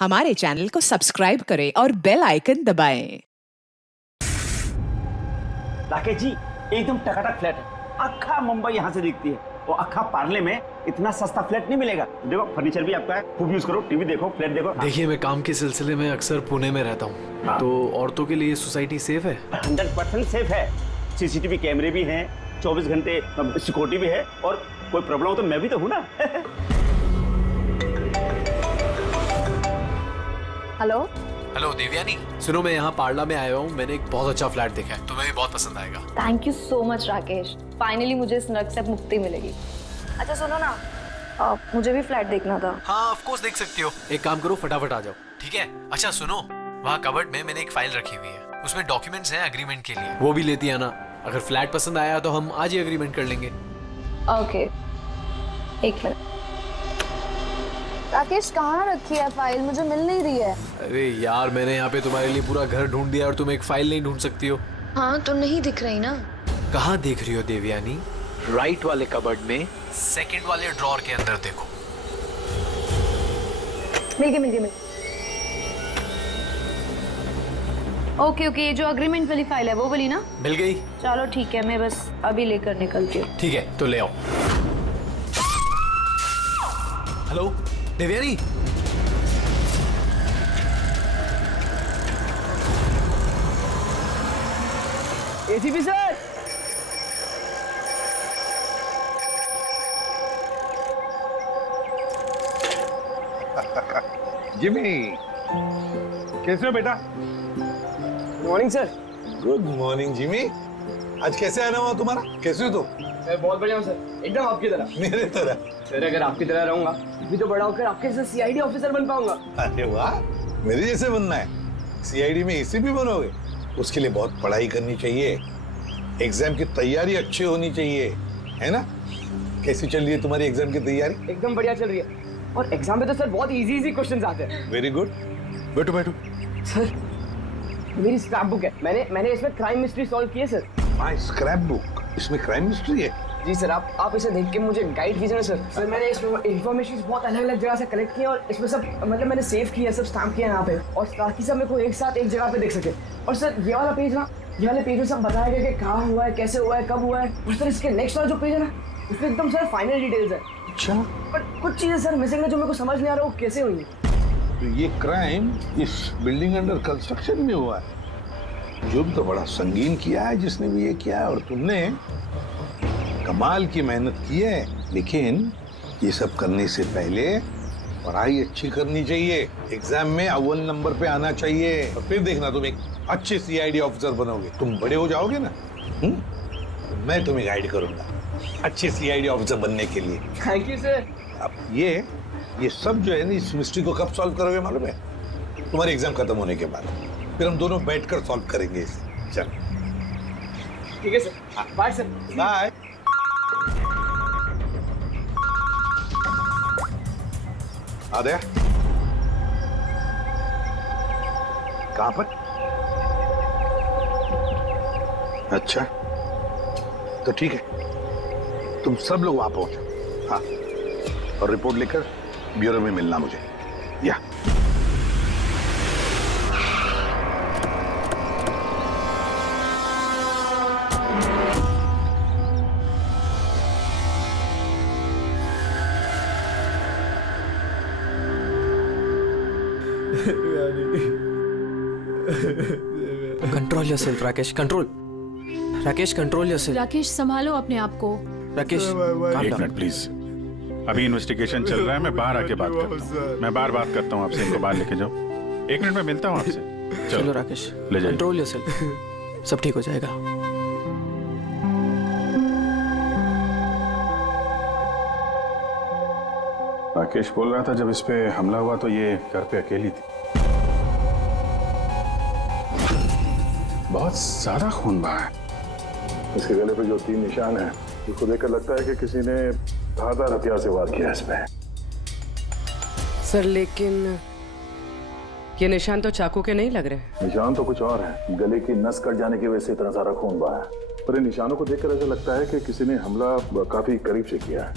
हमारे चैनल को सब्सक्राइब करें और बेल आइकन दबाएं। राकेश जी एकदम टकाटक फ्लैट है। अक्खा मुंबई यहाँ से दिखती है और अक्खा पार्ले में इतना सस्ता फ्लैट नहीं मिलेगा। देखो फर्नीचर भी आपका है, खूब यूज करो, टीवी देखो, फ्लैट देखो। देखिए मैं काम के सिलसिले में अक्सर पुणे में रहता हूँ, तो औरतों के लिए सोसाइटी सेफ है? 100% सेफ है। सीसीटीवी कैमरे भी हैं, 24 घंटे सिक्योरिटी भी है, और कोई प्रॉब्लम हो तो मैं भी तो हूँ ना। हेलो हेलो देवयानी, सुनो मैं यहाँ पार्ला में आया हूँ। मैंने एक बहुत अच्छा फ्लैट देखा है, तुम्हें भी बहुत पसंद आएगा। Thank you so much Rakesh, finally मुझे इस नर्क से मुक्ति मिलेगी। अच्छा सुनो ना, मुझे भी फ्लैट देखना था। हाँ ऑफ कोर्स देख सकती हो। एक काम करो, फटाफट आ जाओ, ठीक है? अच्छा सुनो, वहाँ कबर्ड में मैंने एक फाइल रखी हुई है, उसमें डॉक्यूमेंट्स हैं एग्रीमेंट के लिए, वो भी लेती आना। अगर फ्लैट पसंद आया तो हम आज ही एग्रीमेंट कर लेंगे। ओके एक मिनट। राकेश कहाँ रखी है फाइल, मुझे मिल नहीं रही है। अरे यार मैंने यहाँ पे तुम्हारे लिए पूरा घर ढूंढ दिया और तुम एक फाइल नहीं ढूंढ सकती हो? हाँ तो नहीं दिख रही ना। कहाँ देख रही हो देवयानी? राइट वाले कबर्ड में सेकंड वाले ड्रॉर के अंदर देखो। मिल गई। ओके ये जो अग्रीमेंट वाली फाइल है वो वाली ना? मिल गई? चलो ठीक है, मैं बस अभी लेकर निकलती हूँ। ठीक है तो ले आओ। Hello Devyani, ACP sir, Jimmy, कैसे हो बेटा? Morning sir. Good morning Jimmy. आज कैसे आना हुआ तुम्हारा? कैसे हो तुम? मैं बहुत बढ़िया हूँ सर, एकदम आपकी तरह। मेरे तरह? सर अगर आपकी तरह रहूंगा भी तो बड़ा होकर आपके जैसे सीआईडी ऑफिसर बन पाऊंगा। अरे वाह, मेरे जैसे बनना है? सीआईडी में एसीपी बनोगे? उसके लिए बहुत पढ़ाई करनी चाहिए, एग्जाम की तैयारी अच्छी होनी चाहिए, है ना? कैसी चल रही है तुम्हारी एग्जाम की तैयारी? एकदम बढ़िया चल रही है, और एग्जाम में तो सर बहुत इजी क्वेश्चंस आते हैं। वेरी गुड, बैठो बैठो। सर मेरी स्क्रैप बुक है, मैंने इसमें क्राइम मिस्ट्री सॉल्व की है सर। माय स्क्रैप बुक, इसमें क्राइम मिस्ट्री है? जी सर, आप इसे देख के मुझे गाइड कीजिए ना सर। सर मैंने इसमें इन्फॉर्मेशन बहुत अलग अलग जगह से कलेक्ट की है, और इसमें सब मतलब मैंने सेव किया है, सब स्टैम्प किया है यहाँ पे, और ताकि सब मेरे को एक साथ एक जगह पे देख सके। और सर ये वाला पेज ना, ये वाले पेज में सब बताया गया कि कहाँ हुआ है, कैसे हुआ है, कब हुआ है। और सर इसके नेक्स्ट वाला जो पेज है ना, उसमें एकदम सर फाइनल डिटेल्स है। अच्छा, बट कुछ चीजें सर मिसिंग है जो मेरे को समझ नहीं आ रहा वो कैसे हुई। तो ये क्राइम इस बिल्डिंग अंडर कंस्ट्रक्शन में हुआ है। जुर्म तो बड़ा संगीन किया है जिसने भी ये किया है, और तुमने कमाल की मेहनत की है। लेकिन ये सब करने से पहले पढ़ाई अच्छी करनी चाहिए, एग्जाम में अव्वल नंबर पे आना चाहिए, और फिर देखना तुम एक अच्छे सीआईडी ऑफिसर बनोगे। तुम बड़े हो जाओगे ना, मैं तुम्हें गाइड करूंगा अच्छे सीआईडी ऑफिसर बनने के लिए। Thank you sir. अब ये सब जो है ना, इस मिस्ट्री को कब सॉल्व करोगे मालूम है? तुम्हारे एग्जाम खत्म होने के बाद, फिर हम दोनों बैठकर सॉल्व करेंगे इसे। चल ठीक है sir, bye sir. Bye. Adya, कहाँ पर? अच्छा तो ठीक है, तुम सब लोग वहां पहुंचो। हाँ, और रिपोर्ट लेकर ब्यूरो में मिलना मुझे। या control yourself Rakesh, control. Rakesh control yourself. Rakesh संभालो अपने आप को। राकेश एक मिनट प्लीज, अभी इन्वेस्टिगेशन चल रहा है, मैं बाहर आके बात करता हूँ। मैं बाहर बात करता हूँ आपसे, इनको बाहर लेके जाओ। 1 मिनट में मिलता हूँ आपसे। चलो राकेश, ले जाइए। कंट्रोल योरसेल्फ, सब ठीक हो जाएगा। राकेश बोल रहा था जब इस पे हमला हुआ तो ये घर पे अकेली थी। बहुत ज्यादा खून बहा है। इसके गले पे जो 3 निशान है, उसको देखकर लगता है कि किसी ने धारदार हथियार से वार किया इसमें। सर लेकिन ये निशान तो चाकू के नहीं लग रहे। निशान तो कुछ और है, गले की नस कट जाने की वजह से इतना सारा खून बहा है। पर इन निशानों को देखकर ऐसा लगता है कि किसी ने हमला काफी करीब से किया है।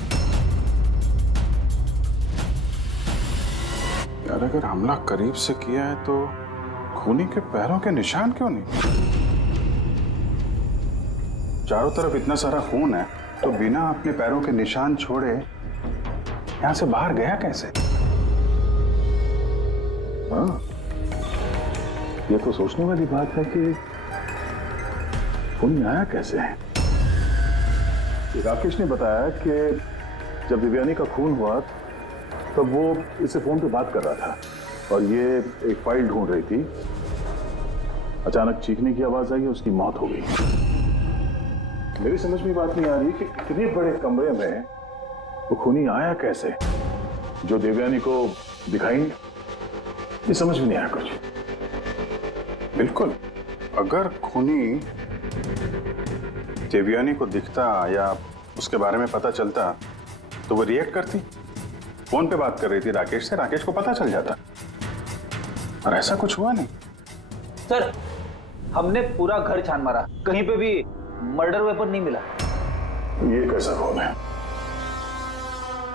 यार अगर हमला करीब से किया है तो खूनी के पैरों के निशान क्यों नहीं? चारों तरफ इतना सारा खून है तो बिना अपने पैरों के निशान छोड़े यहां से बाहर गया कैसे? हाँ, ये तो सोचने वाली बात है कि खून आया कैसे है। राकेश ने बताया कि जब दिव्यानी का खून हुआ तब वो इससे फोन पे बात कर रहा था और ये एक फाइल ढूंढ रही थी। अचानक चीखने की आवाज आई, उसकी मौत हो गई। मेरी समझ में बात नहीं आ रही कि इतने बड़े कमरे में वो खूनी आया कैसे जो देवयानी को दिखाई नहीं। ये समझ में नहीं आया कुछ। बिल्कुल, अगर खूनी देवयानी को दिखता या उसके बारे में पता चलता तो वो रिएक्ट करती। फोन पे बात कर रही थी राकेश से, राकेश को पता चल जाता, और ऐसा कुछ हुआ नहीं। सर, हमने पूरा घर छान मारा, कहीं पे भी मर्डर वेपन नहीं मिला। ये कैसा खून है?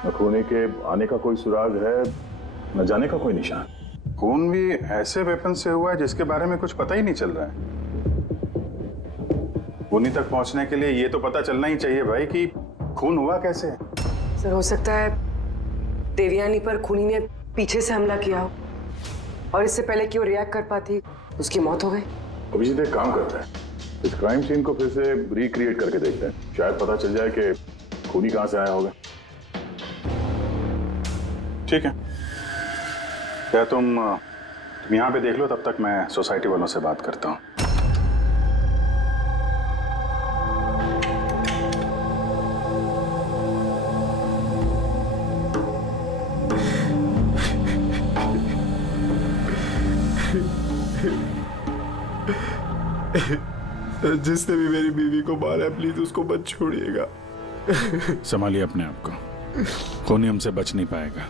न खूनी के आने का कोई सुराग है, न जाने का कोई निशान। खून भी ऐसे वेपन से हुआ है जिसके बारे में कुछ पता ही नहीं चल रहा है। खूनी तक पहुंचने के लिए ये तो पता चलना ही चाहिए भाई कि खून हुआ कैसे। सर, हो सकता है देवयानी पर खूनी ने पीछे से हमला किया हो और इससे पहले कि वो रिएक्ट कर पाती उसकी मौत हो गई। अभिजीत एक काम करता है, इस क्राइम सीन को फिर से रिक्रिएट करके देखते हैं, शायद पता चल जाए कि खूनी कहां से आया होगा। ठीक है, क्या तुम यहाँ पे देख लो, तब तक मैं सोसाइटी वालों से बात करता हूँ। जिसने भी मेरी बीवी को मारा है प्लीज उसको मत छोड़िएगा। संभालिए अपने आप को, खूनी हमसे बच नहीं पाएगा।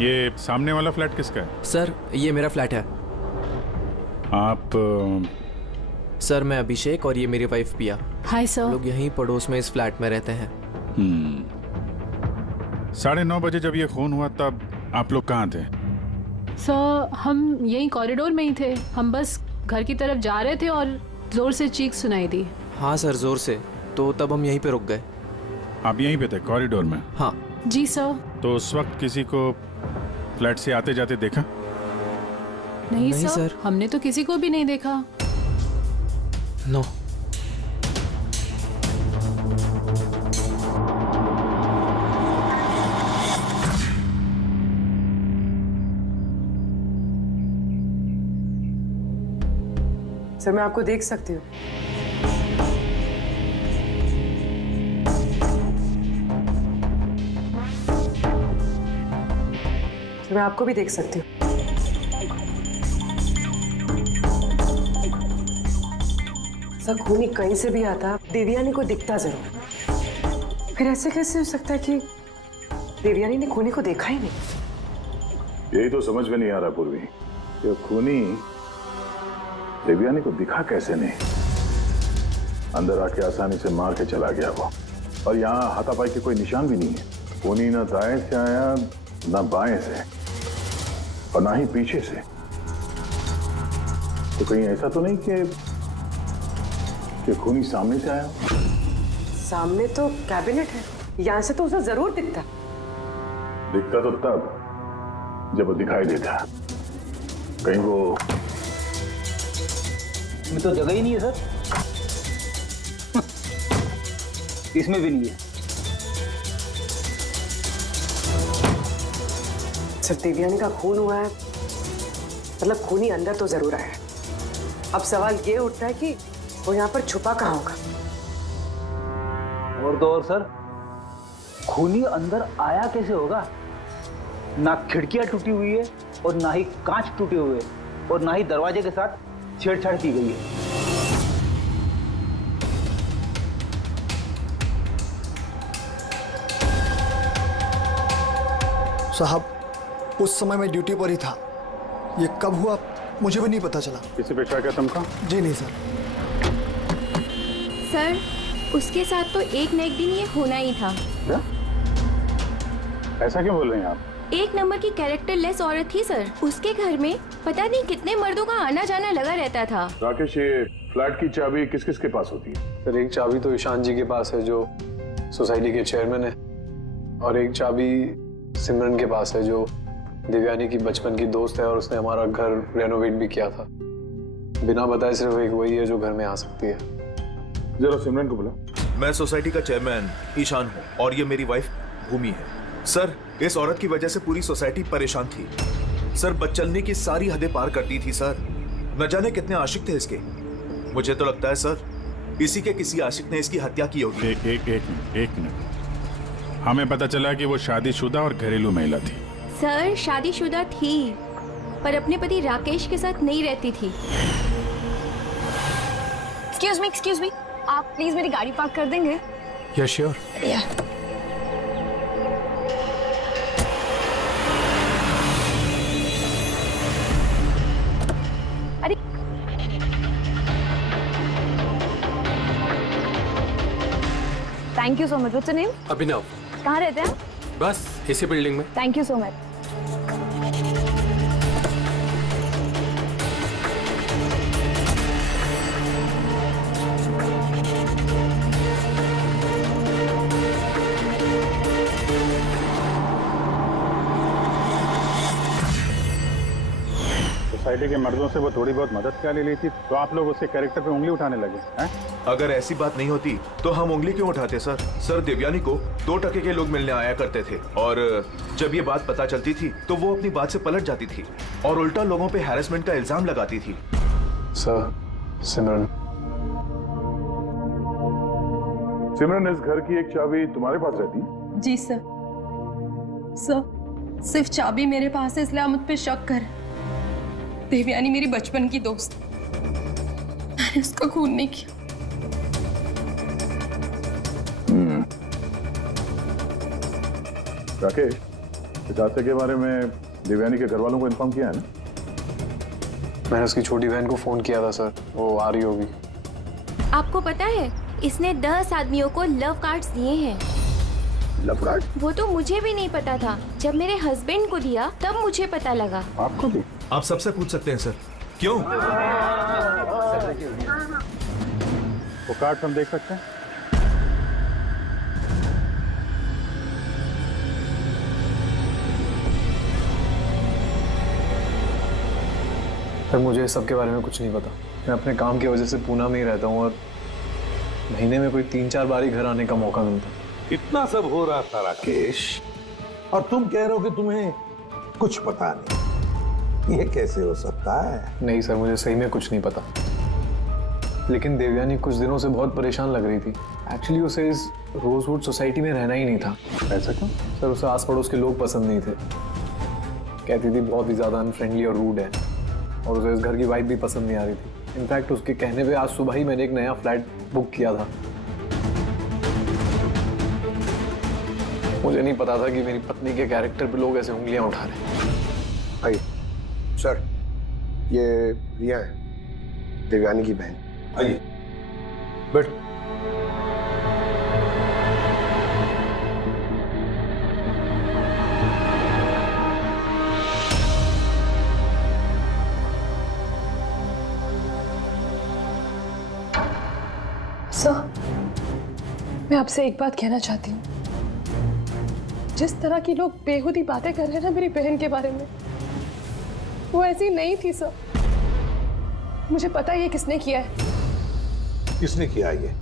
ये सामने वाला फ्लैट किसका है? सर, ये मेरा फ्लैट है। आप सर, मैं अभिषेक और ये मेरी वाइफ पिया। Hi sir. लोग यहीं पड़ोस में इस फ्लैट में रहते हैं। 9:30 बजे जब ये खून हुआ तब आप लोग कहाँ थे? सर, हम यहीं कॉरिडोर में ही थे। हम बस घर की तरफ जा रहे थे और जोर से चीख सुनाई दी। हाँ सर, जोर से। तो तब हम यहीं पे रुक गए। आप यहीं पे थे कॉरिडोर में? हाँ जी सर। तो उस वक्त किसी को फ्लैट से आते जाते देखा? नहीं सर, हमने तो किसी को भी नहीं देखा। नो। सर, मैं आपको देख सकती हूँ। सर, मैं आपको भी देख सकती हूँ। सर, खूनी कहीं से भी आता देवयानी को दिखता जरूर। फिर ऐसे कैसे हो सकता है कि देवयानी ने खूनी को देखा ही नहीं? यही तो समझ में नहीं आ रहा पूर्वी, कि खूनी देवयानी को दिखा कैसे नहीं। अंदर आके आसानी से मार के चला गया वो, और यहाँ हाथापाई के कोई निशान भी नहीं है। खूनी ना दाएं से आया ना बाएं से और ना ही पीछे से। तो कहीं ऐसा तो नहीं कि खूनी सामने से आया? सामने तो कैबिनेट है, यहाँ से तो उसे जरूर दिखता। दिखता तो तब जब वो दिखाई देता। कहीं वो इसमें तो जगह ही नहीं है सर। इसमें भी नहीं है। सर, देवयानी का खून हुआ है, मतलब खूनी अंदर तो जरूर आया है। अब सवाल ये उठता है कि वो यहाँ पर छुपा कहाँ होगा। और तो और सर, खूनी अंदर आया कैसे होगा? ना खिड़कियां टूटी हुई है और ना ही कांच टूटे हुए और ना ही दरवाजे के साथ छेड़छाड़ की गई है। साहब, उस समय मैं ड्यूटी पर ही था। ये कब हुआ मुझे भी नहीं पता चला। किसी पे शक है तुमको? जी नहीं सर। सर, उसके साथ तो एक न एक दिन ये होना ही था। क्या? ऐसा क्यों बोल रहे हैं आप? एक नंबर की कैरेक्टरलेस औरत थी सर। उसके घर में पता नहीं कितने मर्दों का आना जाना लगा रहता था। राकेश, ये फ्लैट की चाबी किस किस के पास होती है? सर एक चाबी तो ईशान जी के पास है जो सोसाइटी के चेयरमैन है, और एक चाबी सिमरन के पास है जो देवयानी की बचपन की दोस्त है और उसने हमारा घर रेनोवेट भी किया था। बिना बताए सिर्फ एक वही है जो घर में आ सकती है। जरा सिमरन को बुला। मैं सोसाइटी का चेयरमैन ईशान हूँ और ये मेरी वाइफ भूमि है। सर, इस औरत की वजह से पूरी सोसाइटी परेशान थी। सर, बदचलनी की सारी हदें पार करती थी सर। न जाने कितने आशिक थे इसके। मुझे तो लगता है सर, इसी के किसी आशिक ने इसकी हत्या की होगी। एक मिनट। हमें पता चला कि वो शादीशुदा और घरेलू महिला थी। सर शादीशुदा थी पर अपने पति राकेश के साथ नहीं रहती थी। एक्सक्यूज मी, आप प्लीज मेरी गाड़ी पार्क कर देंगे? या sure. Thank you so much. What's your name? Abhinav. कहाँ रहते हैं? बस इसी बिल्डिंग में। Thank you so much. Society के मर्दों से वो थोड़ी बहुत मदद क्या ले ली थी, तो आप लोग उसके कैरेक्टर पे उंगली उठाने लगे हैं? अगर ऐसी बात नहीं होती तो हम उंगली क्यों उठाते सर? सर, देवयानी को 2 टके के लोग मिलने आया करते थे और जब ये बात पता चलती थी तो वो अपनी बात से पलट जाती थी और उल्टा लोगों पे हैरेसमेंट का इल्जाम लगाती थी। सर, सिमरन इस घर की एक चाबी तुम्हारे पास रहती है? जी सर। सिर्फ चाबी मेरे पास है इसलिए आप मुझ पे शक कर। देवयानी मेरी बचपन की दोस्त, मैंने उसका खून नहीं किया। राकेश, इस हादसे के बारे में देवयानी के घर वालों को इन्फॉर्म किया है ना? मैंने उसकी छोटी बहन को फोन किया था सर, वो आ रही होगी। आपको पता है इसने 10 आदमियों को लव कार्ड्स दिए हैं। Love card? वो तो मुझे भी नहीं पता था। जब मेरे हस्बैंड को दिया तब मुझे पता लगा। आपको भी? आप सबसे पूछ सकते हैं सर। क्यों? वो कार्ड हम देख सकते हैं? सर, मुझे इस सब के बारे में कुछ नहीं पता। मैं अपने काम की वजह से पूना में ही रहता हूँ और महीने में कोई 3-4 बार ही घर आने का मौका मिलता। इतना सब हो रहा था राकेश, और तुम कह रहे हो कि तुम्हें कुछ पता नहीं। ये कैसे हो सकता है? नहीं सर, मुझे सही में कुछ नहीं पता। लेकिन देवयानी कुछ दिनों से बहुत परेशान लग रही थी। एक्चुअली उसे इस रोजवुड सोसाइटी में रहना ही नहीं था। ऐसा क्यों? सर, उसे आस पड़ोस के लोग पसंद नहीं थे। कहती थी बहुत ही ज़्यादा अनफ्रेंडली और रूड है, और उसे इस घर की वाइब भी पसंद नहीं आ रही थी। इनफैक्ट उसके कहने पे आज सुबह ही मैंने एक नया फ्लैट बुक किया था। मुझे नहीं पता था कि मेरी पत्नी के कैरेक्टर पे लोग ऐसे उंगलियां उठा रहे हैं। आइए सर, ये रिया है, देवयानी की बहन। आइए बैठ। सर, मैं आपसे एक बात कहना चाहती हूँ। जिस तरह की लोग बेहुदी बातें कर रहे हैं ना मेरी बहन के बारे में, वो ऐसी नहीं थी सर। मुझे पता है ये किसने किया है। किसने किया ये?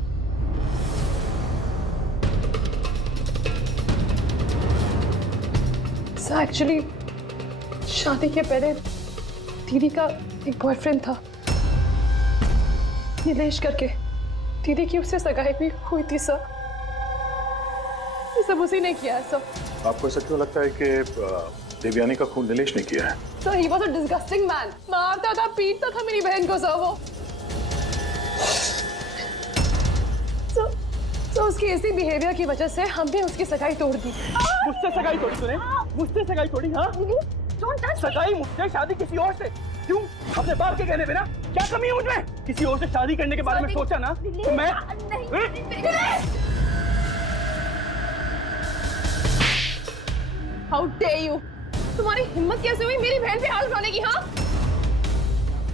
सर, एक्चुअली शादी के पहले दीदी का एक बॉयफ्रेंड था, नीलेश करके। दीदी की उससे सगाई भी हुई थी सर। ये सब उसी ने किया है सर। आपको ऐसा क्यों लगता है कि देवयानी का खून नीलेश ने किया है? Sir, he was a disgusting man। मारता था, पीटता था मेरी बहन को सर वो। सर, उसकी इसी बिहेवियर की वजह से हमने उसकी सगाई तोड़ दी। मुझसे सगाई तोड़ी तूने? मुझसे सगाई तोड़ी? हाँ, सगाई मुझसे, शादी किसी और से। क्यों? अपने बाप के कहने पे ना? क्या कमी है मुझमें? किसी और से शादी करने के बारे में सोचा ना तो मैं हाउ डेयर यू! तुम्हारी हिम्मत कैसे हुई मेरी बहन पे हाथ उठाने की? हाँ,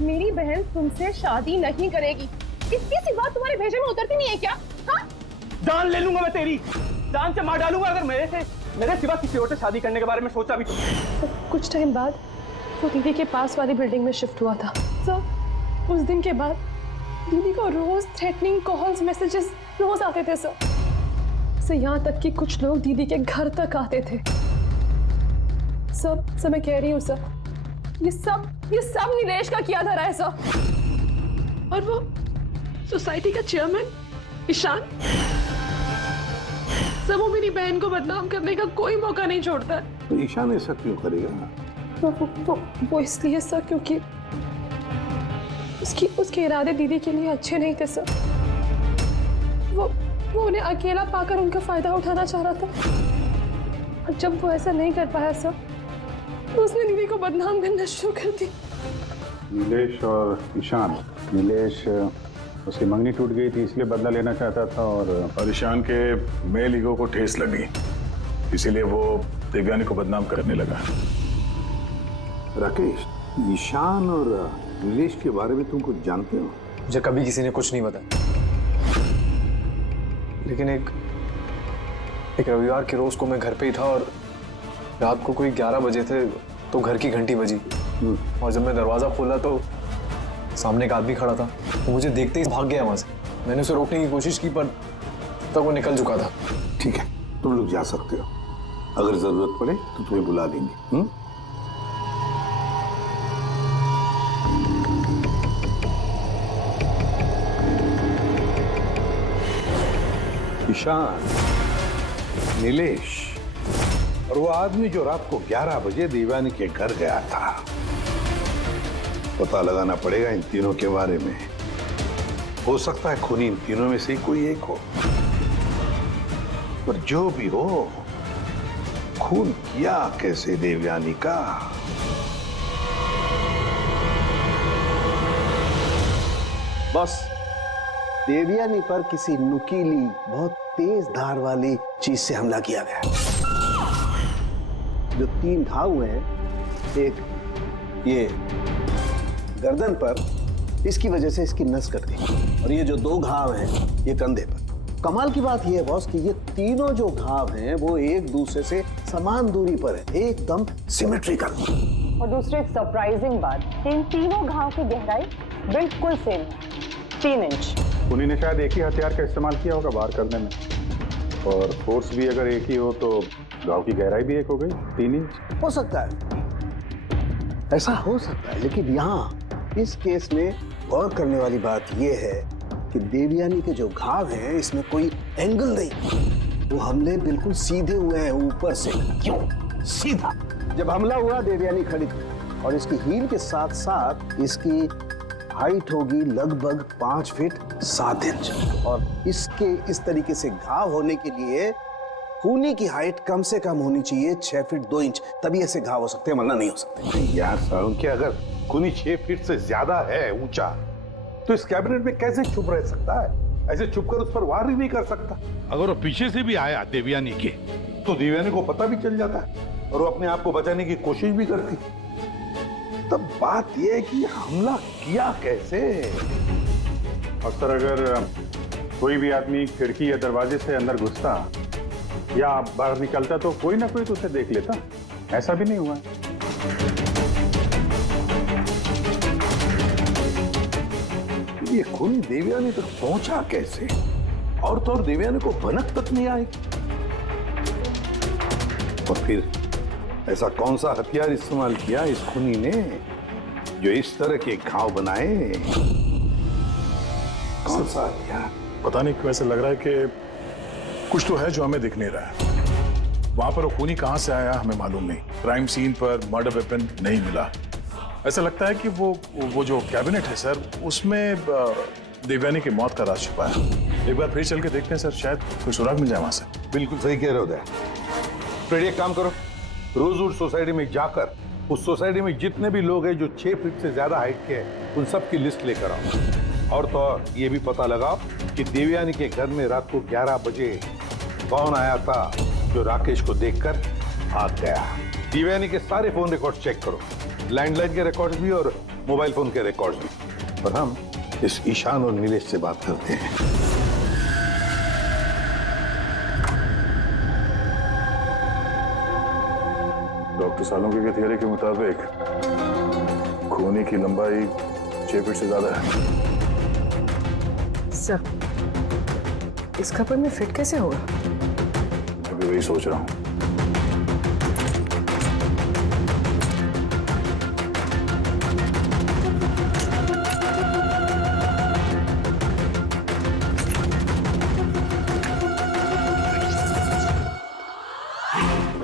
मेरी बहन तुमसे शादी नहीं करेगी। इतनी सी बात तुम्हारे भेजे में उतरती नहीं है क्या? हाँ, जान ले लूंगा मैं तेरी, जान से मार डालूंगा अगर मेरे सिवा किसी और से शादी करने के बारे में सोचा भी तो। कुछ टाइम बाद वो दीदी के पास वाली बिल्डिंग में शिफ्ट हुआ था। सर, उस दिन के बाद दीदी को रोज थ्रेटनिंग कॉल्स, मैसेजेस रोज आते थे सर। यहाँ तक कि कुछ लोग दीदी के घर तक आते थे। सर मैं कह रही हूँ सर, ये सब नीलेश का किया धरा है सर। और वो सोसाइटी का चेयरमैन ईशान सर, वो मेरी बहन को बदनाम करने का कोई मौका नहीं छोड़ता है। तो ईशान ऐसा क्यों करेगा? वो इसलिए सर क्योंकि उसके इरादे दीदी के लिए अच्छे नहीं थे सर। वो उन्हें अकेला पाकर उनका फायदा उठाना चाह रहा था। और जब वो ऐसा नहीं कर पाया सर, तो उसने दीदी को बदनाम करना शुरू कर दी। नीलेश और ईशान, नीलेश उसकी मंगनी टूट गई थी इसलिए बदला लेना चाहता था, और ईशान के मेल ईगो को ठेस लगी, इसीलिए वो देवयानी को बदनाम करने लगा। राकेश, ईशान और नीलेश के बारे में तुम कुछ जानते हो? मुझे कभी किसी ने कुछ नहीं बताया, लेकिन एक रविवार के रोज को मैं घर पे ही था और रात को कोई 11 बजे थे तो घर की घंटी बजी, और जब मैं दरवाजा खोला तो सामने एक आदमी खड़ा था। वो मुझे देखते ही भाग गया वहां से। मैंने उसे रोकने की कोशिश की पर तब वो निकल चुका था। ठीक है, तुम लोग जा सकते हो, अगर जरूरत पड़े तो तुम्हें बुला देंगे। ईशान, नीलेश और वो आदमी जो रात को 11 बजे देवयानी के घर गया था, पता लगाना पड़ेगा इन तीनों के बारे में। हो सकता है खूनी इन तीनों में से कोई एक हो, पर जो भी हो, खून किया कैसे देवयानी का? बस देवयानी पर किसी नुकीली, बहुत तेज धार वाली चीज से हमला किया गया। जो 3 घाव हुए हैं, एक ये गर्दन पर, इसकी वजह से इसकी नस कट गई, और ये जो 2 घाव हैं ये कंधे पर। कमाल की बात ये है बॉस कि ये तीनों जो घाव हैं वो एक दूसरे से समान दूरी पर है, एकदम सिमेट्रिकल। और दूसरी एक सरप्राइजिंग बात, इन तीनों घाव की गहराई बिल्कुल सेम, 3 इंच। खूनी ने शायद एक ही हथियार का इस्तेमाल किया होगा वार करने में, और फोर्स भी अगर एक ही हो तो घाव की गहराई भी एक हो गई, 3 इंच। हो सकता है, ऐसा हो सकता है, लेकिन यहाँ इस केस में गौर करने वाली बात यह है कि देवयानी के जो घाव हैं इसमें कोई एंगल नहीं, वो हमले बिल्कुल सीधे हुए हैं ऊपर से। क्यों सीधा? जब हमला हुआ देवयानी खड़ी थी, और इसकी हील के साथ साथ इसकी हाइट होगी लगभग 5 फीट 7 इंच, और इसके इस तरीके से घाव होने के लिए खूनी की हाइट कम से कम होनी चाहिए 6 फीट 2 इंच, तभी ऐसे घाव हो सकते हैं, वरना नहीं हो सकते। यार सारुण, क्या अगर खूनी 6 फीट से ज्यादा है ऊंचा, तो इस कैबिनेट में कैसे चुप रह सकता है? ऐसे चुप कर उस पर वार ही नहीं कर सकता। अगर वो पीछे से भी आया देवयानी के, तो देवयानी को पता भी चल जाता है और वो अपने आप को बचाने की कोशिश भी करती। तब बात यह है कि हमला किया कैसे? और सर, अगर कोई भी आदमी खिड़की या दरवाजे से अंदर घुसता या बाहर निकलता तो कोई ना कोई तो उसे देख लेता, ऐसा भी नहीं हुआ। ये खूनी देवयानी तक पहुंचा कैसे? और तो और देवयानी को भनक तक नहीं आई। और फिर ऐसा कौन सा हथियार इस्तेमाल किया इस खूनी ने जो इस तरह के घाव बनाए? कौन सा हथियार? पता नहीं क्यों ऐसा लग रहा है कि कुछ तो है जो हमें दिख नहीं रहा है। वहां पर वो खूनी कहां से आया हमें मालूम नहीं। क्राइम सीन पर मर्डर वेपन नहीं मिला। ऐसा लगता है कि वो जो कैबिनेट है सर, उसमें देवयानी की मौत का राज छुपा है। एक बार फिर चल के देखते हैं सर, शायद कोई सुराग मिल जाए वहां से। बिल्कुल सही कह रहे हो उदय। फिर एक काम करो, रोजवुड सोसाइटी में जाकर उस सोसाइटी में जितने भी लोग हैं जो 6 फीट से ज्यादा हाइट के हैं, उन सब की लिस्ट लेकर आओ। और तो और ये भी पता लगाओ कि देवयानी के घर में रात को 11 बजे कौन आया था जो राकेश को देखकर भाग गया। देवयानी के सारे फोन रिकॉर्ड चेक करो, लैंडलाइन के रिकॉर्ड भी और मोबाइल फोन के रिकॉर्ड भी। और हम इस ईशान और नीलेश से बात करते हैं। डॉक्टर सालों के थियरी के मुताबिक खूनी की लंबाई 6 फीट से ज्यादा है। सर, इस कपड़े में फिट कैसे होगा? अभी वही सोच रहा हूँ।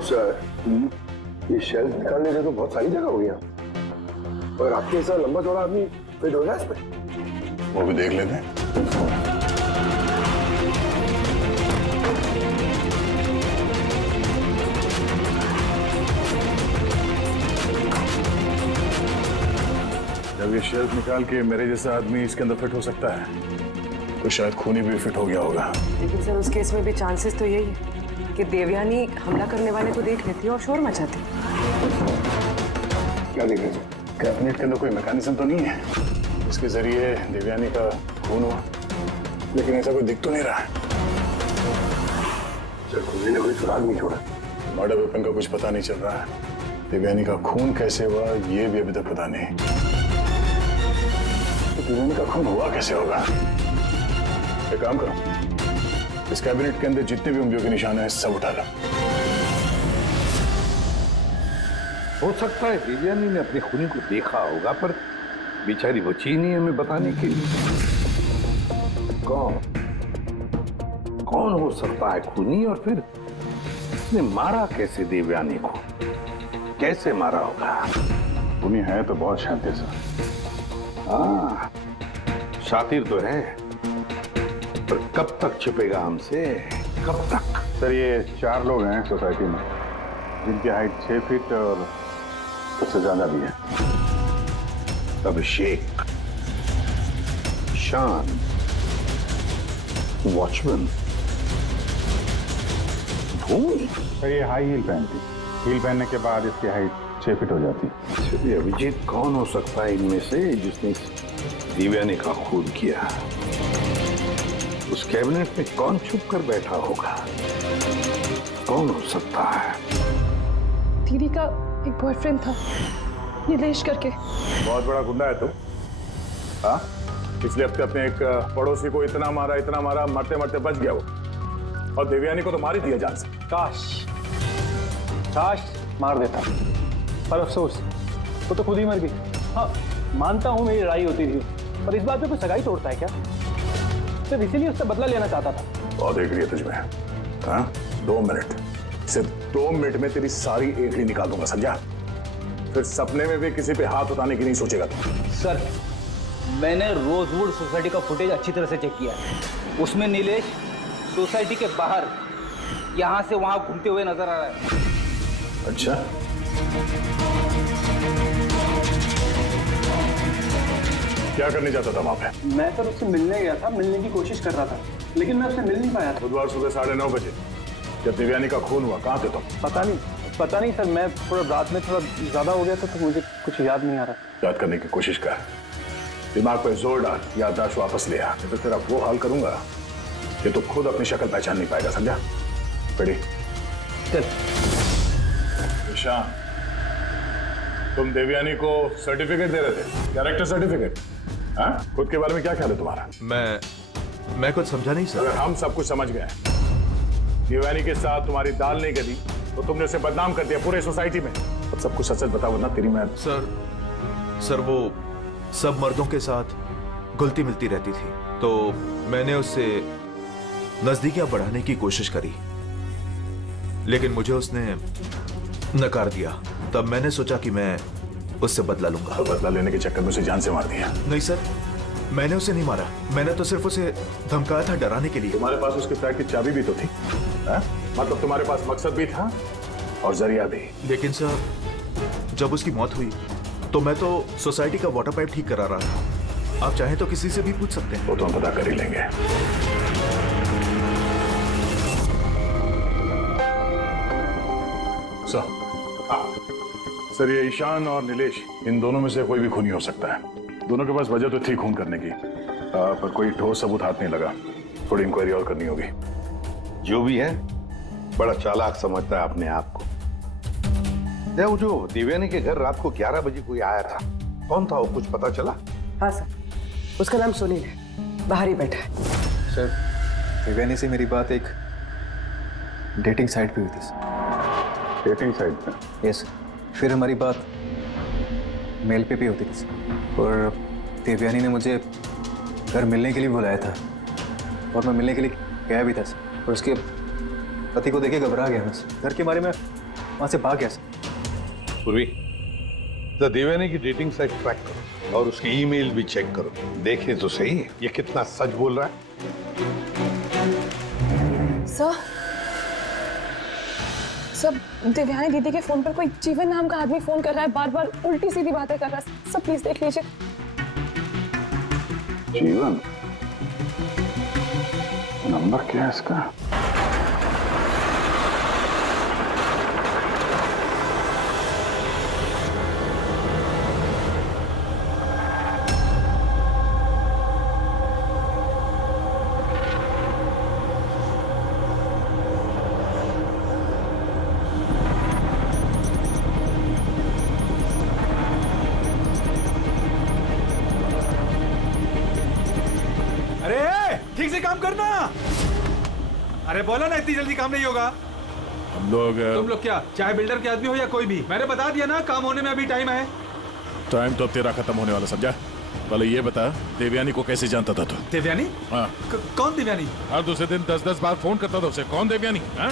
सर, ये शेल्फ निकालने से तो बहुत सारी जगह हो गया, और आपके ऐसा लंबा चौड़ा आदमी फिट हो गया इसमें। वो भी देख लेते हैं। जब ये शेल्फ निकाल के मेरे जैसा आदमी इसके अंदर फिट हो सकता है, तो शायद खूनी भी फिट हो गया होगा। लेकिन सर, उस केस में भी चांसेस तो यही है कि देवयानी हमला करने वाले को देख लेती और शोर मचाती। क्या देख रहे थे? कैबिनेट के अंदर कोई मैकेनिज्म तो नहीं है इसके जरिए देवयानी का खून हुआ, लेकिन ऐसा कोई दिख तो नहीं रहा है। खूनी ने कोई सुराग नहीं छोड़ा। मर्डर वेपन का कुछ पता नहीं चल रहा है। देवयानी का खून कैसे हुआ ये भी अभी तक पता नहीं। तो देवयानी का खून हुआ कैसे होगा? एक काम करो, इस कैबिनेट के अंदर जितने भी उंगलियों के निशान हैं सब उठा लो। हो सकता है देवयानी ने अपने खूनी को देखा होगा, पर बेचारी बची नहीं हमें बताने के लिए। कौन हो सकता है खूनी, और फिर उसने मारा कैसे देवयानी को? कैसे मारा होगा? खूनी है तो बहुत शातिर सर। हाँ, शातिर तो है, पर कब तक छिपेगा हमसे? कब तक? सर, ये 4 लोग हैं सोसाइटी में जिनकी हाइट 6 फीट और उससे ज्यादा भी है। अभिषेक, शान, वॉचमैन, भूमि। सर, ये हाई हील पहनती, हील पहनने के बाद इसकी हाइट 6 फीट हो जाती। चलिए, अभिजीत कौन हो सकता है इनमें से जिसने देवयानी का खून किया? उस कैबिनेट में कौन छुप कर बैठा होगा? कौन हो सकता है? दीदी का एक बॉयफ्रेंड था, नीलेश करके। बहुत बड़ा गुंडा है तू। हाँ, पिछले हफ्ते अपने एक पड़ोसी को इतना मारा, मरते मरते बच गया वो, और देवयानी को तो मार ही दिया जान से। काश मार देता, पर अफसोस वो तो खुद ही मर गई। हाँ, मानता हूँ मेरी लड़ाई होती थी, पर इस बात पे कोई सगाई तोड़ता है क्या? सिर्फ इसीलिए उससे बदला लेना चाहता था। बहुत देख रही है तुझमें। हाँ, 2 मिनट, सिर्फ 2 मिनट में तेरी सारी एंट्री निकाल दूंगा, समझा? फिर सपने में भी किसी पे हाथ उठाने की नहीं सोचेगा तू। सर, मैंने रोजवुड सोसाइटी का फुटेज अच्छी तरह से चेक किया है। उसमें नीलेश सोसाइटी के बाहर यहाँ से वहाँ घूमते हुए नजर आ रहा है। अच्छा, क्या करने जाता था वहां पे? मैं सर उससे मिलने गया था, मिलने की कोशिश कर रहा था, लेकिन मैं उससे मिल नहीं पाया था। बुधवार सुबह 9:30 बजे जब देवयानी का खून हुआ, कहाँ थे तुम? पता नहीं सर, मैं थोड़ा रात में थोड़ा ज्यादा हो गया था, तो मुझे कुछ याद नहीं आ रहा। याद करने की कोशिश कर, दिमाग पे जोर डाल, याददाश्त वापस ले आ, नहीं तो तेरा वो हाल करूंगा कि तू खुद अपनी शक्ल पहचान नहीं पाएगा, समझा? बेटी चल। ईशान, तुम देवयानी को सर्टिफिकेट दे रहे थे, कैरेक्टर सर्टिफिकेट। हाँ, खुद के बारे में क्या ख्याल है तुम्हारा? मैं कुछ समझा नहीं सर। अगर हम सब कुछ समझ गए, देवयानी के साथ तुम्हारी दाल नहीं गली तो तुमने उसे बदनाम कर दिया पूरे सोसाइटी में। अब सब कुछ सच सच बताओ ना, तेरी मैं। सर वो सब मर्दों के साथ घुलती मिलती रहती थी, तो मैंने उससे नजदीकियां बढ़ाने की कोशिश करी, लेकिन मुझे उसने नकार दिया। तब मैंने सोचा कि मैं उससे बदला लूंगा। बदला लेने के चक्कर में उसे जान से मार दिया? नहीं सर, मैंने उसे नहीं मारा, मैंने तो सिर्फ उसे धमकाया था डराने के लिए। तुम्हारे पास उसके फ्लैट की चाबी भी तो थी, है? मतलब तुम्हारे पास मकसद भी था और जरिया भी। लेकिन सर, जब उसकी मौत हुई तो मैं तो सोसाइटी का वाटर पाइप ठीक करा रहा था। आप चाहें तो किसी से भी पूछ सकते हैं। वो तो हम पता कर ही लेंगे। सर ये ईशान और नीलेश, इन दोनों में से कोई भी खूनी हो सकता है। दोनों के पास वजह तो थी खून करने की, पर कोई ठोस सबूत हाथ नहीं लगा। थोड़ी इंक्वायरी और करनी होगी। जो भी है, बड़ा चालाक समझता है अपने आप को। वो जो देवयानी के घर रात को 11 बजे कोई आया था, कौन था वो, कुछ पता चला? हाँ सर, उसका नाम सुनील है, बाहर ही बैठा है। सर, देवयानी से मेरी बात एक डेटिंग साइट पे हुई थी सर। डेटिंग साइट पे? यस। फिर हमारी बात मेल पे भी होती थी सर। और देवयानी ने मुझे घर मिलने के लिए बुलाया था और मैं मिलने के लिए गया भी था सर। और उसके पति को देखे घबरा गया मैं सर। घर के बारे में वहाँ से भाग गया सर। पूर्वी, देवयानी की डेटिंग साइट ट्रैक करो और उसकी ईमेल भी चेक करो। देखे तो सही ये कितना सच बोल रहा है। सर, देवयानी दीदी के फोन पर कोई जीवन नाम का आदमी फोन कर रहा है, बार बार उल्टी सीधी बातें कर रहा है। सब प्लीज देख लीजिए। जीवन? नंबर क्या है इसका? ठीक से काम करना। अरे बोला ना, इतनी जल्दी काम नहीं होगा। हम लोग तुम लोग क्या, चाहे बिल्डर के आदमी हो या कोई भी, मैंने बता दिया ना, काम होने में अभी टाइम है। टाइम तो अब तेरा खत्म होने वाला, समझा? पहले ये बता, देवयानी को कैसे जानता था तू? देवयानी? हाँ। कौन देवयानी? हर दूसरे दिन 10-10 बार फोन करता था उसे। कौन देवयानी? हाँ?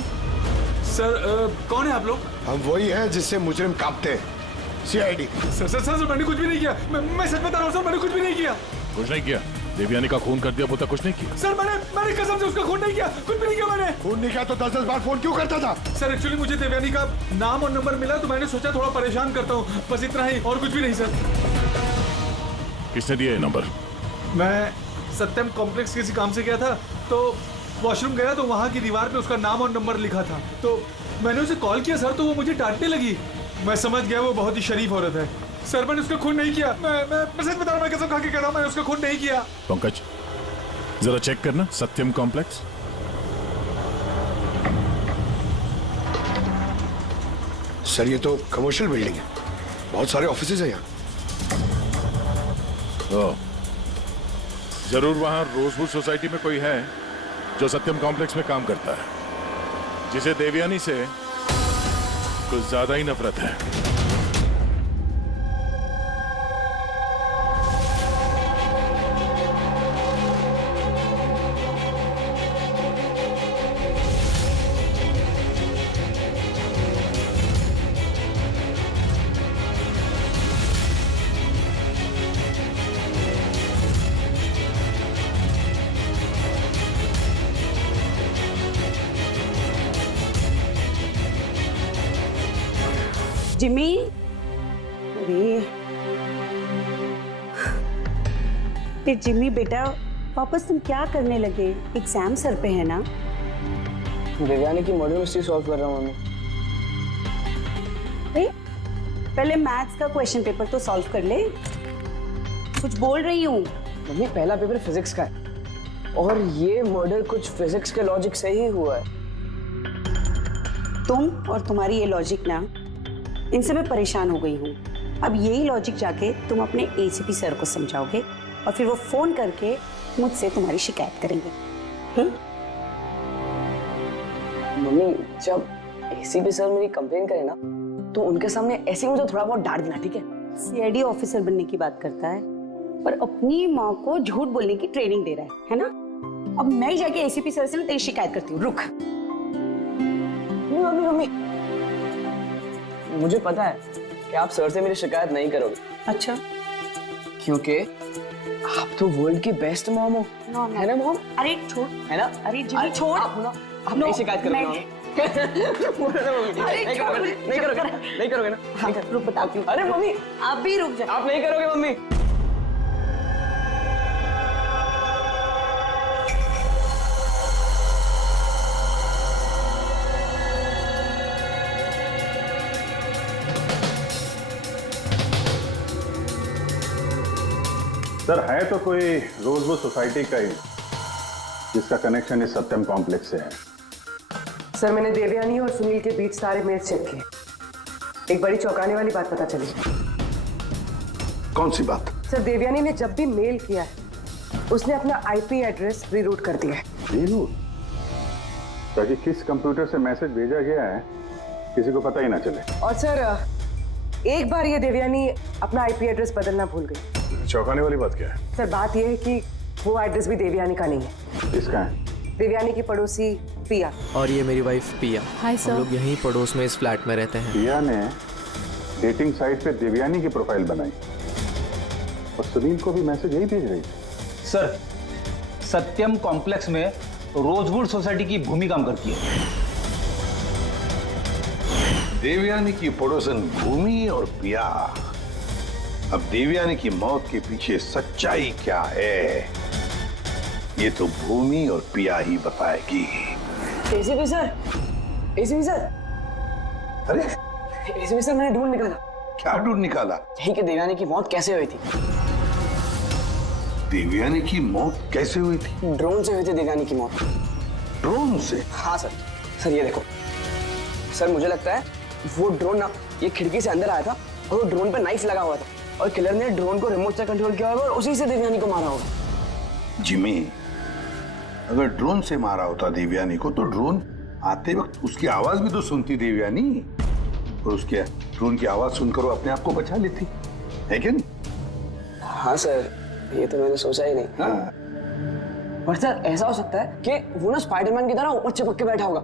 सर, कौन है आप लोग? हम वही हैं जिससे मुजरिम कांपते हैं, CID। सर, मैंने कुछ भी नहीं किया। मैं सच बता रहा हूँ सर, मैंने कुछ भी नहीं किया। कुछ नहीं किया? देवयानी का खून कर दिया, वो तक कुछ नहीं किया? सर, मैंने कसम से उसका खून नहीं किया, कुछ भी नहीं किया मैंने। खून नहीं किया तो 10-10 बार फोन क्यों करता था? सर, एक्चुअली मुझे देवयानी का नाम और नंबर मिला तो मैंने सोचा थोड़ा परेशान करता हूँ, बस इतना ही, और कुछ भी नहीं सर। किसने दिया ये नंबर? मैं सत्यम कॉम्प्लेक्स किसी काम से गया था, तो वॉशरूम गया तो वहाँ की दीवार पे उसका नाम और नंबर लिखा था, तो मैंने उसे कॉल किया सर, तो वो मुझे डांटने लगी। मैं समझ गया वो बहुत ही शरीफ औरत है। सर, मैंने उसका खून नहीं किया। मैं सच बता रहा हूँ, मैं कसम खा के कह रहा हूँ, मैंने उसका खून नहीं किया। पंकज, जरा चेक करना सत्यम कॉम्प्लेक्स। सर, ये तो कमर्शियल बिल्डिंग है, बहुत सारे ऑफिसेज हैं यहाँ। जरूर वहां रोजवुड सोसाइटी में कोई है जो सत्यम कॉम्प्लेक्स में काम करता है, जिसे देवयानी से कुछ ज्यादा ही नफरत है। जिमी, अरे जिमी बेटा, वापस तुम क्या करने लगे? एग्जाम सर पे है ना? देवयानी की मर्डर मिस्ट्री सॉल्व कर रहा हूँ मम्मी। पहले मैथ्स का क्वेश्चन पेपर तो सॉल्व कर ले। कुछ बोल रही हूँ मम्मी, पहला पेपर फिजिक्स का है और ये मर्डर कुछ फिजिक्स के लॉजिक से ही हुआ है। तुम और तुम्हारी ये लॉजिक ना, इनसे मैं परेशान हो गई हूँ। अब यही लॉजिक जाके तुम अपने ACP सर को समझाओगे और फिर वो फोन करके मुझसे तुम्हारी शिकायत करेंगे। मम्मी, जब ACP सर मेरी कंप्लेन करे ना, तो उनके सामने ऐसे ही मुझे थोड़ा बहुत डांट देना, ठीक है? CID ऑफिसर बनने की बात करता है पर अपनी माँ को झूठ बोलने की ट्रेनिंग दे रहा है ना? अब मैं ही जाके ACP सर से ना तेरी शिकायत करती हूँ। रुक। मम्मी मम्मी, मुझे पता है कि आप सर से मेरी शिकायत नहीं करोगे। अच्छा? क्योंकि आप तो वर्ल्ड की बेस्ट मॉम हो, है ना मॉम? अरे छोड़, है ना? अरे जिमी छोड़। आप नहीं शिकायत करोगे? नहीं करोगे ना? हाँ, रुक बताती हूँ। अरे मम्मी, आप भी रुक जाओ। आप नहीं करोगे मम्मी? सर है तो कोई रोजवुड सोसाइटी का ही जिसका कनेक्शन इस सत्यम कॉम्प्लेक्स से है। सर मैंने देवयानी और सुनील के बीच सारे मेल्स चेक किए। एक बड़ी चौंकाने वाली बात पता चली। कौन सी बात? सर देवयानी ने जब भी मेल किया है उसने अपना आईपी एड्रेस रीरूट कर दिया है। रीरूट? ताकि किस कंप्यूटर से मैसेज भेजा गया है किसी को पता ही ना चले। और सर एक बार ये देवयानी अपना आईपी एड्रेस बदलना भूल गई। चौंकाने वाली बात क्या है? सर बात यह है कि वो एड्रेस भी देवयानी का नहीं है। किसका है? देवयानी की पड़ोसी पिया। और ये मेरी वाइफ पिया। Hi sir. हम लोग यहीं पड़ोस में इस फ्लैट में रहते हैं। पिया ने डेटिंग साइट पे देवयानी की प्रोफाइल बनाई और सुनील को भी मैसेज यही भेज रही थी। सर सत्यम कॉम्प्लेक्स में रोजवुड सोसाइटी की भूमि काम करती है। देवयानी की पड़ोसन भूमि और पिया। अब देवयानी की मौत के पीछे सच्चाई क्या है ये तो भूमि और पिया ही बताएगी। ACP sir, ACP sir. अरे एसीपी सर मैंने ढूंढ निकाला। क्या ढूंढ निकाला? यही कि देवयानी की मौत कैसे हुई थी। देवयानी की मौत कैसे हुई थी? ड्रोन से हुई थी देवयानी की मौत। ड्रोन से? हाँ सर। सर ये देखो सर, मुझे लगता है वो ड्रोन ना ये खिड़की से अंदर आया था और वो ड्रोन पे नाइफ लगा हुआ था और किलर ने ड्रोन को रिमोट से कंट्रोल किया होगा और उसी से देवयानी को मारा होगा। जिमी, अगर ड्रोन से मारा होता देवयानी को तो ड्रोन आते वक्त उसकी आवाज भी तो सुनती देवयानी और उसके ड्रोन की आवाज सुनकर वो अपने आप को बचा लेती है क्या नहीं? हाँ सर, ये तो मैंने सोचा ही नहीं। हाँ। पर सर ऐसा हो सकता है कि वो ना स्पाइडरमैन की तरह ऊपर चिपक के बैठा होगा,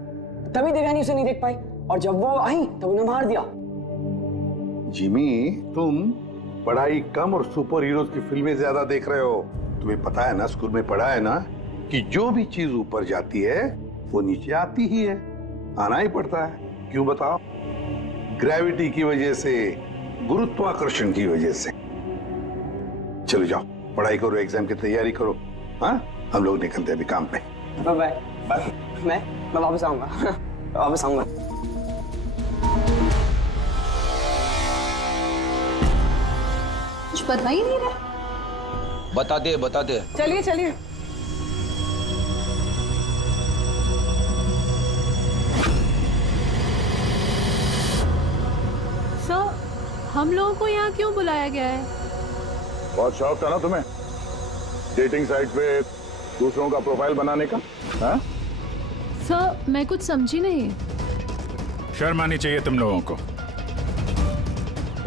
तभी देवयानी उसे नहीं देख पाई और जब वो आई तब उन्हें मार दिया। जिमी, तुम पढ़ाई कम और सुपर हीरोज की फिल्में ज्यादा देख रहे हो। तुम्हें पता है ना, स्कूल में पढ़ा है ना कि जो भी चीज ऊपर जाती है वो नीचे आती ही है, आना ही पड़ता है। क्यों बताओ? ग्रेविटी की वजह से, गुरुत्वाकर्षण की वजह से। चलो जाओ पढ़ाई करो, एग्जाम की तैयारी करो। हाँ, हम लोग निकलते हैं अभी काम पे। Bye bye. मैं वापस आऊंगा। वापस आऊंगा। कुछ बता ही नहीं रहा। बता दे। चलिए चलिए। सर हम लोगों को यहाँ क्यों बुलाया गया है? बहुत शौक था ना तुम्हें डेटिंग साइट पे दूसरों का प्रोफाइल बनाने का? हाँ? सर मैं कुछ समझी नहीं। शर्म आनी चाहिए तुम लोगों को।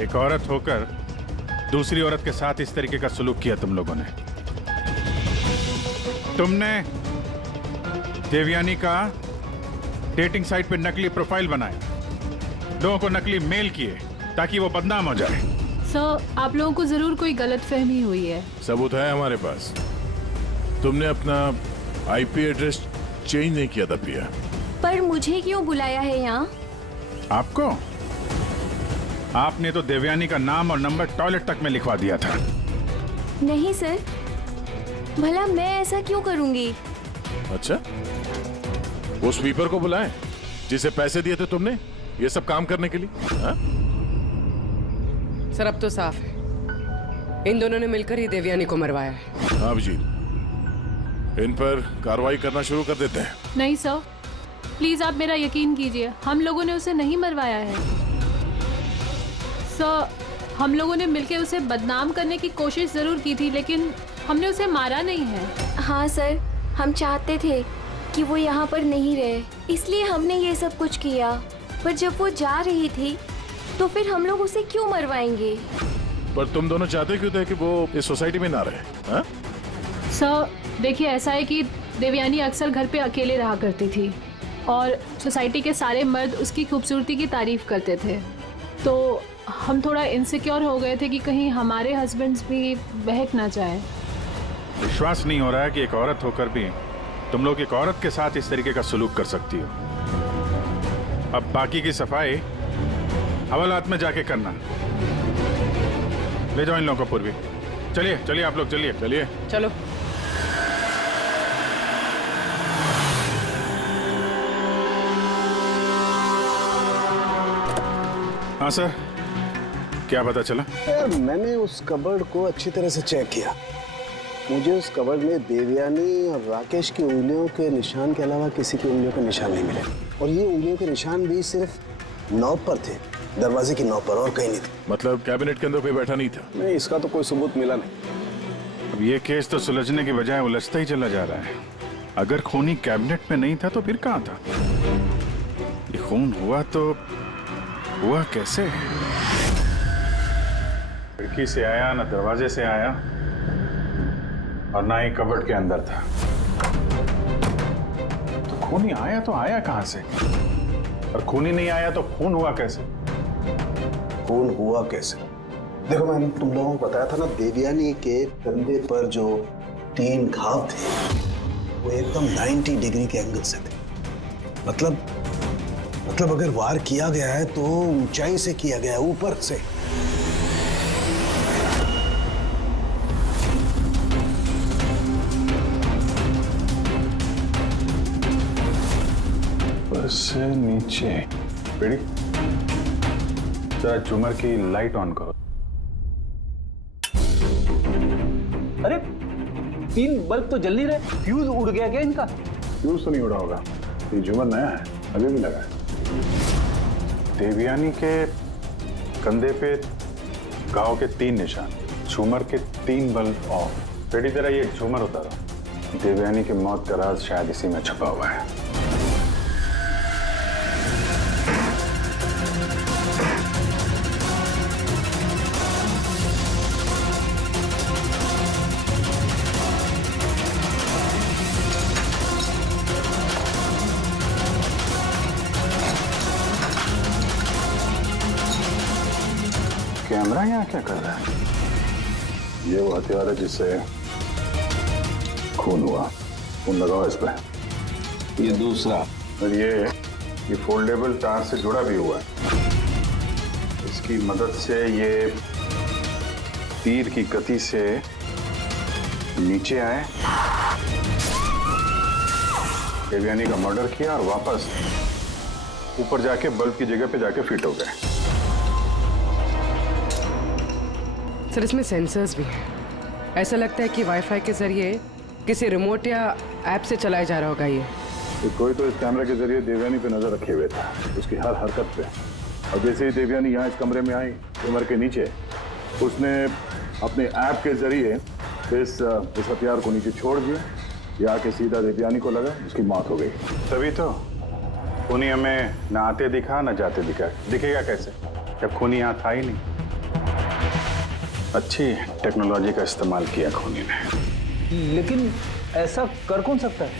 एक औरत होकर दूसरी औरत के साथ इस तरीके का सलूक किया तुम लोगों ने। तुमने देवयानी का डेटिंग साइट पे नकली प्रोफाइल बनाया, लोगों को नकली मेल किए ताकि वो बदनाम हो जाए। सर आप लोगों को जरूर कोई गलतफहमी हुई है। सबूत है हमारे पास। तुमने अपना आईपी एड्रेस चेंज नहीं किया था पिया। पर मुझे क्यों बुलाया है यहाँ? आपको? आपने तो देवयानी का नाम और नंबर टॉयलेट तक में लिखवा दिया था। नहीं सर, भला मैं ऐसा क्यों करूंगी? अच्छा, वो स्वीपर को बुलाएं जिसे पैसे दिए थे तुमने ये सब काम करने के लिए? हाँ? सर अब तो साफ है, इन दोनों ने मिलकर ही देवयानी को मरवाया है। हाँ अभिजीत, इन पर कार्रवाई करना शुरू कर देते हैं। नहीं सर, प्लीज आप मेरा यकीन कीजिए, हम लोगों ने उसे नहीं मरवाया है। सर हम लोगों ने मिलकर उसे बदनाम करने की कोशिश जरूर की थी, लेकिन हमने उसे मारा नहीं है। हाँ सर, हम चाहते थे कि वो यहाँ पर नहीं रहे, इसलिए हमने ये सब कुछ किया। पर जब वो जा रही थी तो फिर हम लोग उसे क्यों मरवाएंगे? पर तुम दोनों चाहते क्यों थे कि वो इस सोसाइटी में ना रहे? हाँ? सर देखिए, ऐसा है कि देवयानी अक्सर घर पे अकेले रहा करती थी और सोसाइटी के सारे मर्द उसकी खूबसूरती की तारीफ करते थे, तो हम थोड़ा इनसिक्योर हो गए थे कि कहीं हमारे हस्बैंड्स भी बहक ना जाए। विश्वास नहीं हो रहा है कि एक औरत होकर भी तुम लोग एक औरत के साथ इस तरीके का सलूक कर सकती हो। अब बाकी की सफाई हवालात में जाके करना। ले जाओ इन लोगों को पूर्वी। चलिए चलिए आप लोग, चलिए चलिए चलो। हाँ सर, क्या पता चला? यार मैंने उस कबर्ड को अच्छी तरह से चेक किया, मुझे उस कवर्ड में देवयानी और राकेश की उंगलियों के निशान के अलावा किसी की उंगलियों के निशान नहीं मिले। और ये उंगलियों के निशान भी सिर्फ नॉब पर थे, दरवाजे की नॉब पर, और कहीं नहीं थे। मतलब कैबिनेट के अंदर कोई बैठा नहीं था? नहीं, इसका तो कोई सबूत मिला नहीं। अब ये केस तो सुलझने की बजाय उलझता ही चला जा रहा है। अगर खूनी कैबिनेट में नहीं था तो फिर कहाँ था? ये खून हुआ तो हुआ कैसे? खिड़की से आया, ना दरवाजे से आया, और ना ही कबर्ड के अंदर था। तो खूनी आया तो आया कहां से? और खूनी नहीं आया तो खून हुआ कैसे? खून हुआ कैसे? देखो, मैंने तुम लोगों को बताया था ना, देवयानी के कंधे पर जो 3 घाव थे वो एकदम 90 डिग्री के एंगल से थे। मतलब अगर वार किया गया है तो ऊंचाई से किया गया है, ऊपर से। ऊपर से नीचे। बेटी, जरा झूमर की लाइट ऑन करो। अरे 3 बल्ब तो जल नहीं रहे, फ्यूज उड़ गया क्या इनका? फ्यूज तो नहीं उड़ा होगा, ये झूमर नया है, अभी भी लगा है। देवयानी के कंधे पे घाव के 3 निशान, झूमर के 3 बल्ब ऑफ। बेटी, जरा ये झूमर उतारो। देवयानी की मौत का राज शायद इसी में छुपा हुआ है। कैमरा यहाँ क्या कर रहा है? ये वो हथियार है जिससे खून हुआ। खून लगाओ इस पे। ये दूसरा, और ये फोल्डेबल तार से जुड़ा भी हुआ है। इसकी मदद से ये तीर की गति से नीचे आए, देवयानी का मर्डर किया और वापस ऊपर जाके बल्ब की जगह पे जाके फिट हो गए। सर, इसमें सेंसर्स भी हैं। ऐसा लगता है कि वाईफाई के जरिए किसी रिमोट या ऐप से चलाया जा रहा होगा ये। तो कोई तो इस कैमरा के जरिए देवयानी पे नजर रखे हुए था, उसकी हर हरकत पे। और जैसे ही देवयानी यहाँ इस कमरे में आई, कमर के नीचे, उसने अपने ऐप के जरिए इस हथियार को नीचे छोड़ दिया। ये आके सीधा देवयानी को लगा, उसकी मौत हो गई। तभी तो खूनी हमें न आते दिखा न जाते दिखा। दिखेगा कैसे जब खूनी यहाँ था ही नहीं? अच्छी टेक्नोलॉजी का इस्तेमाल किया खूनी ने। लेकिन ऐसा कर कौन सकता है?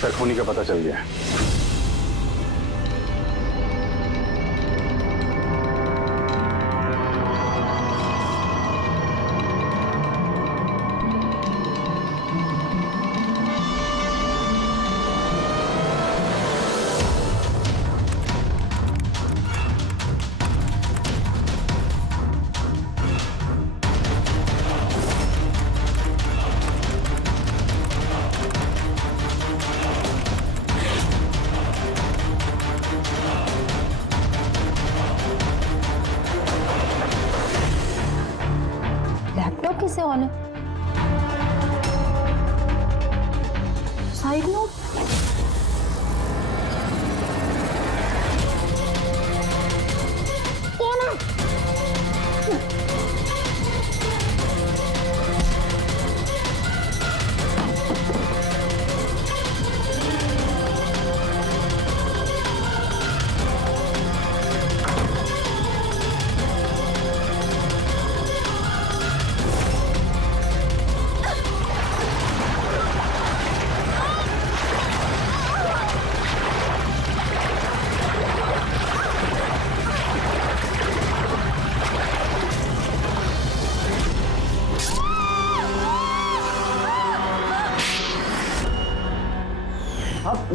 सर, खूनी का पता चल गया। लैपटॉप कैसे ऑन है? Side note? कौन है?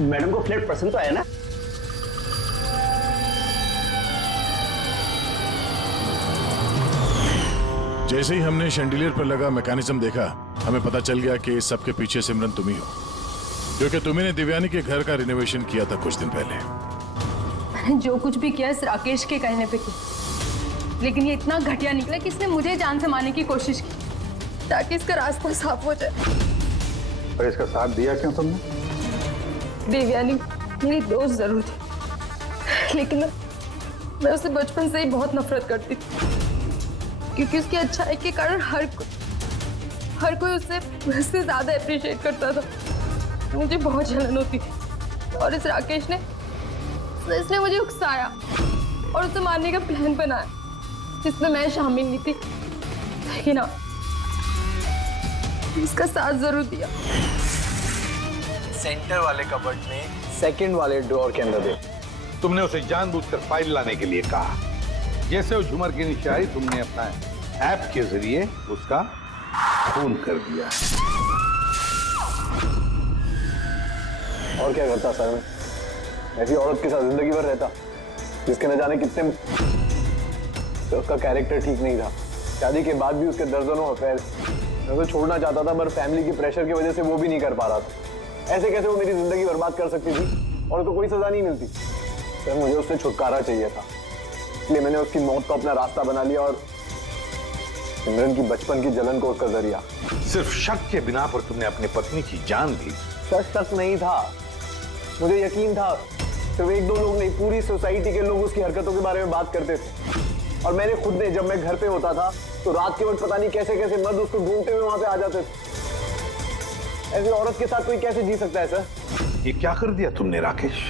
मैडम को फ्लैट पसंद तो आया ना? जैसे ही हमने शैंडिलियर पर लगा मैकेनिज्म देखा, हमें पता चल गया कि इस सब के पीछे सिमरन तुम ही हो। क्योंकि तुम्ही ने दिव्यानी के घर का रिनोवेशन किया था कुछ दिन पहले। मैंने जो कुछ भी किया इस राकेश के कहने पे किया, लेकिन ये इतना घटिया निकला कि इसने मुझे जान से मारने की कोशिश की ताकि इसका रास्ता साफ हो जाए। और इसका साथ दिया क्यों तुमने? देवयानी मेरी दोस्त जरूर थी, लेकिन मैं उससे बचपन से ही बहुत नफरत करती थी, क्योंकि उसकी अच्छाई के कारण हर कोई उससे ज्यादा अप्रिशिएट करता था। मुझे बहुत जलन होती थी और इस राकेश ने इसने मुझे उकसाया और उसे मारने का प्लान बनाया, जिसमें मैं शामिल नहीं थी, लेकिन हाँ, इसका साथ जरूर दिया। सेंटर वाले कबर्ड में सेकंड वाले ड्रॉर के अंदर दे। तुमने उसे जानबूझकर फाइल लाने के लिए कहा। जैसे वो झूमर के नीचे आई, तुमने अपना ऐप के जरिए उसका खून कर दिया। और क्या करता सर मैं? ऐसी औरत के साथ जिंदगी भर रहता जिसके न जाने कितने, तो उसका कैरेक्टर ठीक नहीं था। शादी के बाद भी उसके दर्जनों अफेयर। मैं उसे छोड़ना चाहता था, पर फैमिली की प्रेशर की वजह से वो भी नहीं कर पा रहा था। ऐसे कैसे वो मेरी जिंदगी बर्बाद कर सकती थी और उसको कोई सजा नहीं मिलती। सर मुझे उससे छुटकारा चाहिए था, इसलिए मैंने उसकी मौत को अपना रास्ता बना लिया और सिमरन की बचपन की जलन को उसका जरिया। सिर्फ शक के बिना पर तुमने अपनी पत्नी की जान ली। सर शक नहीं था, मुझे यकीन था। सिर्फ एक दो लोग नहीं, पूरी सोसाइटी के लोग उसकी हरकतों के बारे में बात करते थे। और मैंने खुद ने, जब मैं घर पे होता था तो रात के वक्त पता नहीं कैसे कैसे मर्द उसको ढूंढते हुए वहां पे आ जाते थे। ऐसी औरत के साथ कोई कैसे जी सकता है सर? ये क्या कर दिया तुमने राकेश?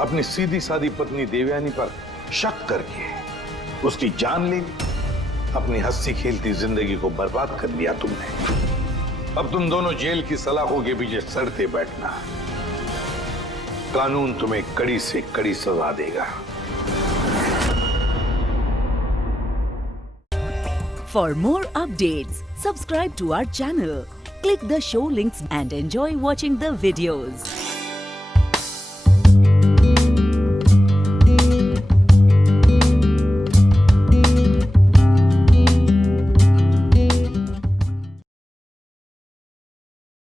अपनी सीधी सादी पत्नी देवयानी पर शक करके उसकी जान ली, अपनी हंसी खेलती जिंदगी को बर्बाद कर लिया तुमने। अब तुम दोनों जेल की सलाखों के पीछे सड़ते बैठना। कानून तुम्हें कड़ी से कड़ी सजा देगा। For more updates, subscribe to our channel, click the show links and enjoy watching the videos.